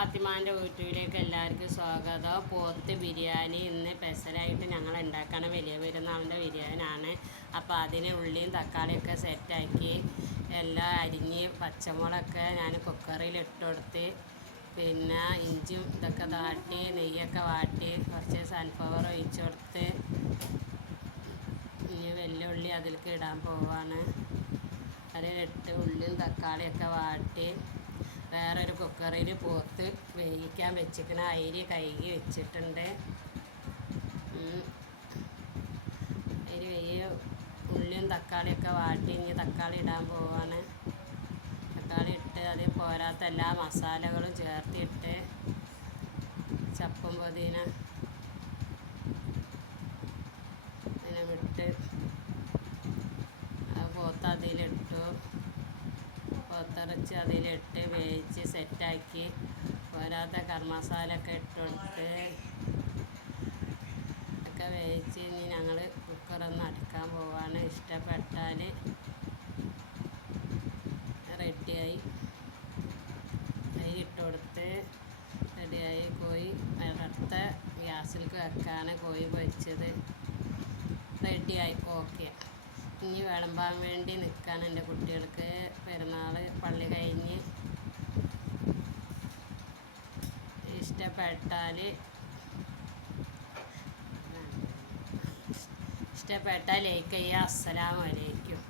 ഫാത്തിമാൻ്റെ വീട്ടിലേക്ക് എല്ലാവർക്കും സ്വാഗതം. പോത്ത് ബിരിയാണി ഇന്ന് പെസലായിട്ട് ഞങ്ങൾ ഉണ്ടാക്കണ വലിയ പെരുന്നാളിൻ്റെ ബിരിയാണിയാണ്. അപ്പോൾ അതിന് ഉള്ളിയും തക്കാളിയൊക്കെ സെറ്റാക്കി എല്ലാം അരിഞ്ഞ് പച്ചമുളകൊക്കെ ഞാൻ കുക്കറിൽ ഇട്ട് കൊടുത്ത്, പിന്നെ ഇഞ്ചിയും ഇതൊക്കെ വാട്ടി നെയ്യൊക്കെ വാട്ടി കുറച്ച് സൺഫ്ലവർ ഒഴിച്ച് കൊടുത്ത് ഇനി വെല്ലുള്ളി അതിലേക്ക് ഇടാൻ പോവാണ്. അതിലിട്ട് ഉള്ളിയും തക്കാളിയൊക്കെ വാട്ടി വേറൊരു കുക്കറിൽ പോത്ത് വേവിക്കാൻ വെച്ചിരിക്കുന്ന അരി കഴുകി വെച്ചിട്ടുണ്ട്. അരി ഉള്ളിയും തക്കാളിയൊക്കെ വാട്ടി ഇനി തക്കാളി ഇടാൻ പോവാണ്. തക്കാളി ഇട്ട് അതിൽ പോരാത്ത എല്ലാ മസാലകളും ചേർത്തിട്ട് ചപ്പും പൊതിന അതിനെ വിട്ട് പോത്ത് അതിലിട്ടു. പോത്തിറച്ചി അതിലിട്ട് വേവിച്ച് സെറ്റാക്കി പോരാത്ത കറി മസാല ഒക്കെ ഇട്ട് കൊടുത്ത് ഒക്കെ വേവിച്ച് ഇനി ഞങ്ങൾ കുക്കറൊന്ന് അടക്കാൻ പോവാണ്. ഇഷ്ടപ്പെട്ടാൽ റെഡിയായി അരി ഇട്ട് കൊടുത്ത് റെഡിയായി. കോഴി അടുത്ത ഗ്യാസിലേക്ക് വെക്കാണ് കോഴി പൊരിച്ചത് റെഡിയായി. ഓക്കെ, ഇനി വിളമ്പാൻ വേണ്ടി നിൽക്കാൻ എൻ്റെ കുട്ടികൾക്ക്. പെരുന്നാൾ പള്ളി കഴിഞ്ഞ് ഇഷ്ടപ്പെട്ടാൽ ലൈക്ക് ചെയ്യുക. അസ്സലാമു അലൈക്കും.